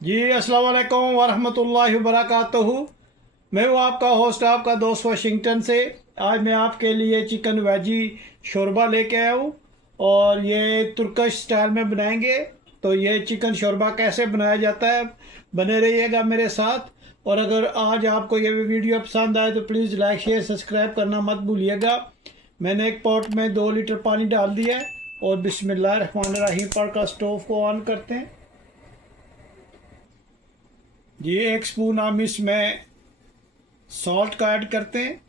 जी अस्सलाम वालेकुम वरहमतुल्लाहि वबरकातुहू। मैं हूँ आपका होस्ट, आपका दोस्त वाशिंगटन से। आज मैं आपके लिए चिकन वेजी शोरबा लेके आया हूँ और ये तुर्कश स्टाइल में बनाएंगे। तो ये चिकन शोरबा कैसे बनाया जाता है, बने रहिएगा मेरे साथ। और अगर आज आपको ये वीडियो पसंद आए तो प्लीज़ लाइक शेयर सब्सक्राइब करना मत भूलिएगा। मैंने एक पॉट में 2 लीटर पानी डाल दिया है और बिस्मिल्लाहिर्रहमानिर्रहीम पढ़कर स्टोव को ऑन करते हैं। ये 1 स्पून हम इसमें सॉल्ट का ऐड करते हैं।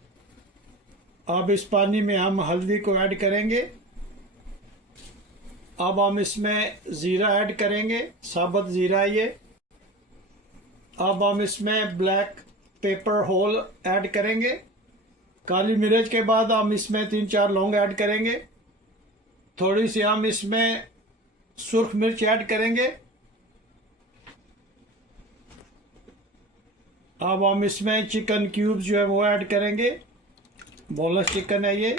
अब इस पानी में हम हल्दी को ऐड करेंगे। अब हम इसमें ज़ीरा ऐड करेंगे, साबुत ज़ीरा ये। अब हम इसमें ब्लैक पेपर होल ऐड करेंगे। काली मिर्च के बाद हम इसमें 3-4 लौंग ऐड करेंगे। थोड़ी सी हम इसमें सुर्ख मिर्च ऐड करेंगे। अब हम इसमें चिकन क्यूब्स जो है वो ऐड करेंगे। बोनलेस चिकन है ये।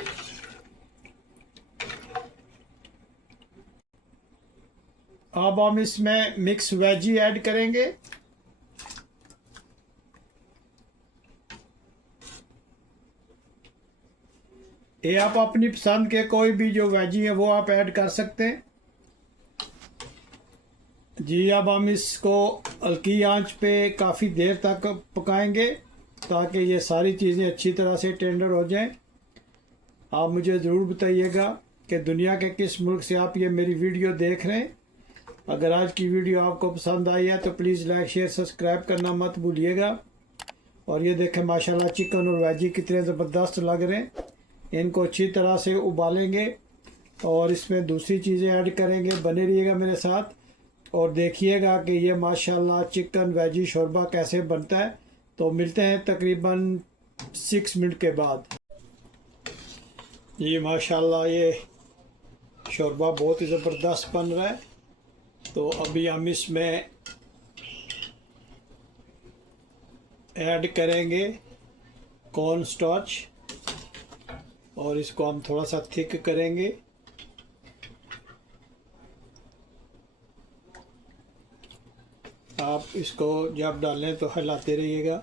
अब हम इसमें मिक्स वेजी ऐड करेंगे। ये आप अपनी पसंद के कोई भी जो वेजी है वो आप ऐड कर सकते हैं जी। अब हम इसको हल्की आंच पे काफ़ी देर तक पकाएंगे ताकि ये सारी चीज़ें अच्छी तरह से टेंडर हो जाएं। आप मुझे ज़रूर बताइएगा कि दुनिया के किस मुल्क से आप ये मेरी वीडियो देख रहे हैं। अगर आज की वीडियो आपको पसंद आई है तो प्लीज़ लाइक शेयर सब्सक्राइब करना मत भूलिएगा। और ये देखें माशाल्लाह चिकन और वेजी कितने ज़बरदस्त लग रहे हैं। इनको अच्छी तरह से उबालेंगे और इसमें दूसरी चीज़ें ऐड करेंगे। बने रहिएगा मेरे साथ और देखिएगा कि ये माशाल्लाह चिकन वेजी शोरबा कैसे बनता है। तो मिलते हैं तकरीबन 6 मिनट के बाद। ये माशाल्लाह ये शोरबा बहुत ही ज़बरदस्त बन रहा है। तो अभी हम इसमें ऐड करेंगे कॉर्न स्टार्च और इसको हम थोड़ा सा थिक करेंगे। आप इसको जब डालें तो हिलाते रहिएगा,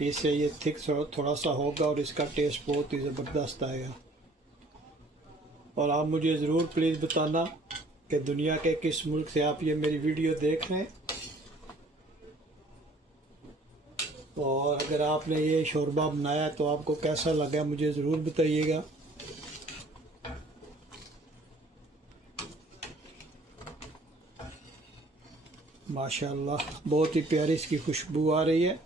इससे ये थिक थोड़ा सा होगा और इसका टेस्ट बहुत ही ज़बरदस्त आएगा। और आप मुझे ज़रूर प्लीज़ बताना कि दुनिया के किस मुल्क से आप ये मेरी वीडियो देख रहे हैं। और अगर आपने ये शोरबा बनाया तो आपको कैसा लगा मुझे ज़रूर बताइएगा। माशाल्लाह बहुत ही प्यारी इसकी खुशबू आ रही है।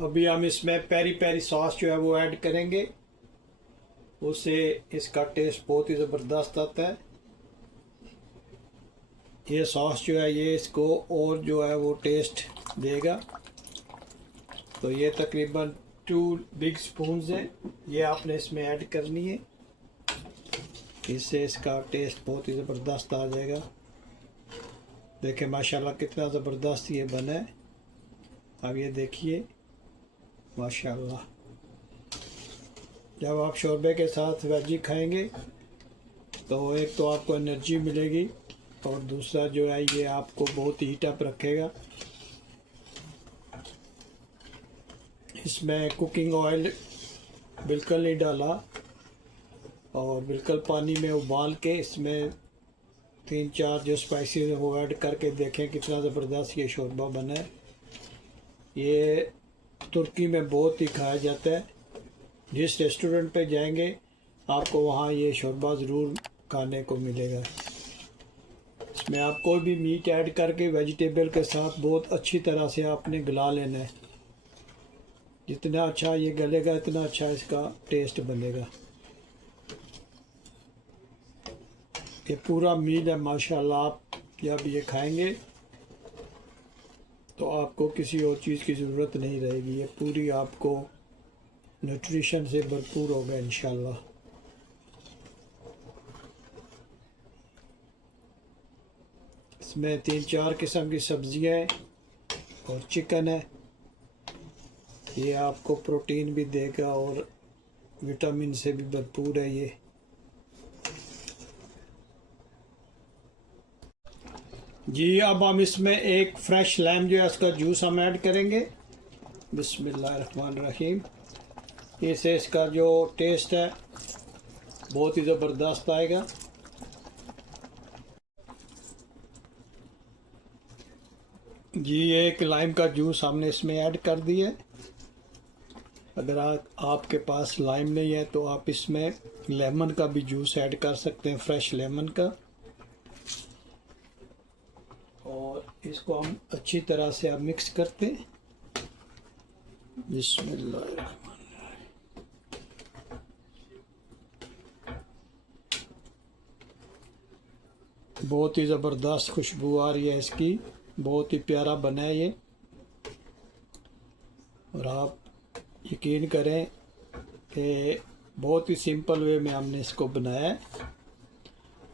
अभी हम इसमें पेरी पेरी सॉस जो है वो ऐड करेंगे, उससे इसका टेस्ट बहुत ही ज़बरदस्त आता है। ये सॉस जो है ये इसको और जो है वो टेस्ट देगा। तो ये तकरीबन 2 बिग स्पून है, ये आपने इसमें ऐड करनी है। इससे इसका टेस्ट बहुत ही ज़बरदस्त आ जाएगा। देखें माशाल्लाह कितना ज़बरदस्त ये बना है। अब ये देखिए माशाल्लाह। जब आप शोरबे के साथ वेजी खाएंगे तो एक तो आपको एनर्जी मिलेगी और दूसरा जो है ये आपको बहुत हीट अप रखेगा। इसमें कुकिंग ऑयल बिल्कुल नहीं डाला और बिल्कुल पानी में उबाल के इसमें 3-4 जो स्पाइसेस हैं वो ऐड करके देखें कितना ज़बरदस्त ये शोरबा बना है। ये तुर्की में बहुत ही खाया जाता है। जिस रेस्टोरेंट पे जाएंगे आपको वहाँ ये शोरबा ज़रूर खाने को मिलेगा। इसमें आप कोई भी मीट ऐड करके वेजिटेबल के साथ बहुत अच्छी तरह से आपने गला लेना है। जितना अच्छा ये गलेगा इतना अच्छा इसका टेस्ट बनेगा। ये पूरा मील है माशाल्लाह। आप जब ये खाएंगे तो आपको किसी और चीज़ की ज़रूरत नहीं रहेगी। ये पूरी आपको न्यूट्रिशन से भरपूर होगा इंशाल्लाह। इसमें 3-4 किस्म की सब्ज़ियाँ हैं और चिकन है। ये आपको प्रोटीन भी देगा और विटामिन से भी भरपूर है ये। जी अब हम इसमें एक फ्रेश लाइम जो है उसका जूस हम ऐड करेंगे। बिस्मिल्लाहिर्रहमानिर्रहीम। इससे इसका जो टेस्ट है बहुत ही ज़बरदस्त आएगा। जी एक लाइम का जूस हमने इसमें ऐड कर दिया। अगर आपके पास लाइम नहीं है तो आप इसमें लेमन का भी जूस ऐड कर सकते हैं, फ्रेश लेमन का। और इसको हम अच्छी तरह से अब मिक्स करते हैं। बिस्मिल्लाह। बहुत ही ज़बरदस्त खुशबू आ रही है इसकी, बहुत ही प्यारा बना है ये। और आप यकीन करें कि बहुत ही सिंपल वे में हमने इसको बनाया है।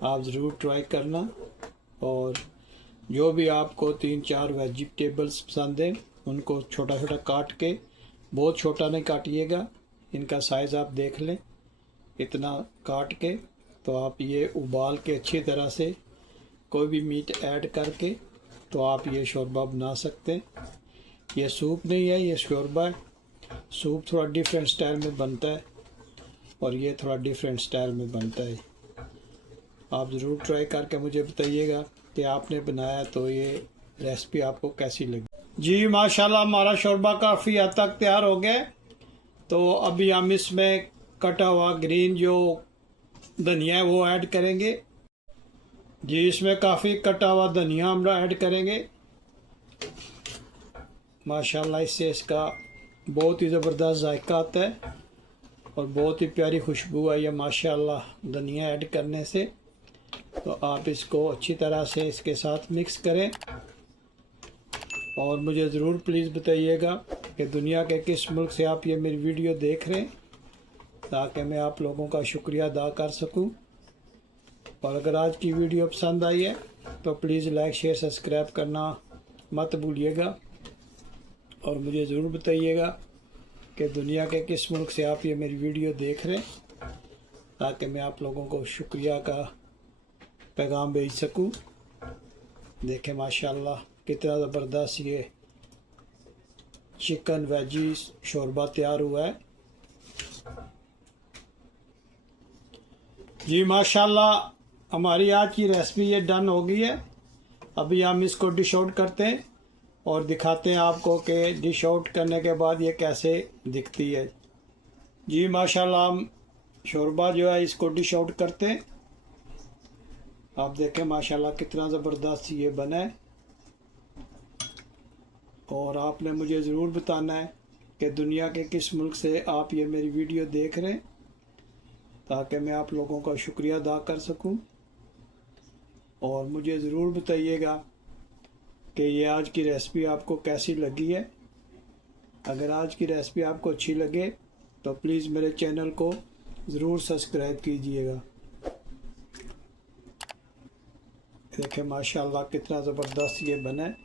आप ज़रूर ट्राई करना। और जो भी आपको 3-4 वेजिटेबल्स पसंद हैं उनको छोटा छोटा काट के, बहुत छोटा नहीं काटिएगा, इनका साइज़ आप देख लें, इतना काट के तो आप ये उबाल के अच्छी तरह से कोई भी मीट ऐड करके तो आप ये शोरबा बना सकते हैं। ये सूप नहीं है, ये शोरबा है। सूप थोड़ा डिफरेंट स्टाइल में बनता है और ये थोड़ा डिफरेंट स्टाइल में बनता है। आप ज़रूर ट्राई करके मुझे बताइएगा कि आपने बनाया तो ये रेसिपी आपको कैसी लगी। जी माशाल्लाह हमारा शोरबा काफ़ी हद तक तैयार हो गया। तो अभी हम इसमें कटा हुआ ग्रीन जो धनिया है वो ऐड करेंगे। जी इसमें काफ़ी कटा हुआ धनिया हम ऐड करेंगे। माशाल्लाह इससे इसका बहुत ही ज़बरदस्त जायका आता है और बहुत ही प्यारी खुशबू आई है माशाल्लाह धनिया ऐड करने से। तो आप इसको अच्छी तरह से इसके साथ मिक्स करें और मुझे ज़रूर प्लीज़ बताइएगा कि दुनिया के किस मुल्क से आप ये मेरी वीडियो देख रहे हैं, ताकि मैं आप लोगों का शुक्रिया अदा कर सकूं। और अगर आज की वीडियो पसंद आई है तो प्लीज़ लाइक शेयर सब्सक्राइब करना मत भूलिएगा। और मुझे ज़रूर बताइएगा कि दुनिया के किस मुल्क से आप ये मेरी वीडियो देख रहे हैं, ताकि मैं आप लोगों को शुक्रिया का पैगाम भेज सकूं। देखें माशाल्लाह कितना ज़बरदस्त ये चिकन वेजी शोरबा तैयार हुआ है। जी माशाल्लाह हमारी आज की रेसिपी ये डन हो गई है। अभी हम इसको डिश आउट करते हैं और दिखाते हैं आपको कि डिश आउट करने के बाद ये कैसे दिखती है। जी माशाल्लाह हम शोरबा जो है इसको डिश आउट करते हैं। आप देखें माशाल्लाह कितना ज़बरदस्त ये बना है। और आपने मुझे ज़रूर बताना है कि दुनिया के किस मुल्क से आप ये मेरी वीडियो देख रहे हैं, ताकि मैं आप लोगों का शुक्रिया अदा कर सकूं। और मुझे ज़रूर बताइएगा कि ये आज की रेसिपी आपको कैसी लगी है। अगर आज की रेसिपी आपको अच्छी लगे तो प्लीज़ मेरे चैनल को ज़रूर सब्सक्राइब कीजिएगा। देखें माशाल्लाह कितना ज़बरदस्त ये बना है।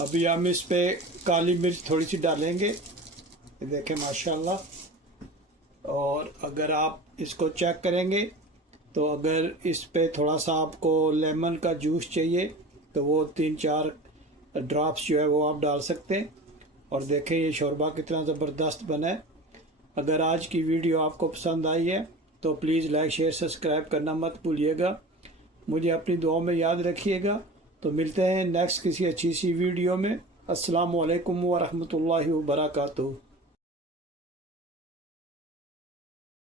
अभी हम इस पे काली मिर्च थोड़ी सी डालेंगे, देखें माशाल्लाह। और अगर आप इसको चेक करेंगे तो अगर इस पे थोड़ा सा आपको लेमन का जूस चाहिए तो वो 3-4 ड्रॉप्स जो है वो आप डाल सकते हैं। और देखें ये शोरबा कितना ज़बरदस्त बना है। अगर आज की वीडियो आपको पसंद आई है तो प्लीज़ लाइक शेयर सब्सक्राइब करना मत भूलिएगा। मुझे अपनी दुआ में याद रखिएगा। तो मिलते हैं नेक्स्ट किसी अच्छी सी वीडियो में। अस्सलामु अलैकुम व रहमतुल्लाहि व बरकातुहू।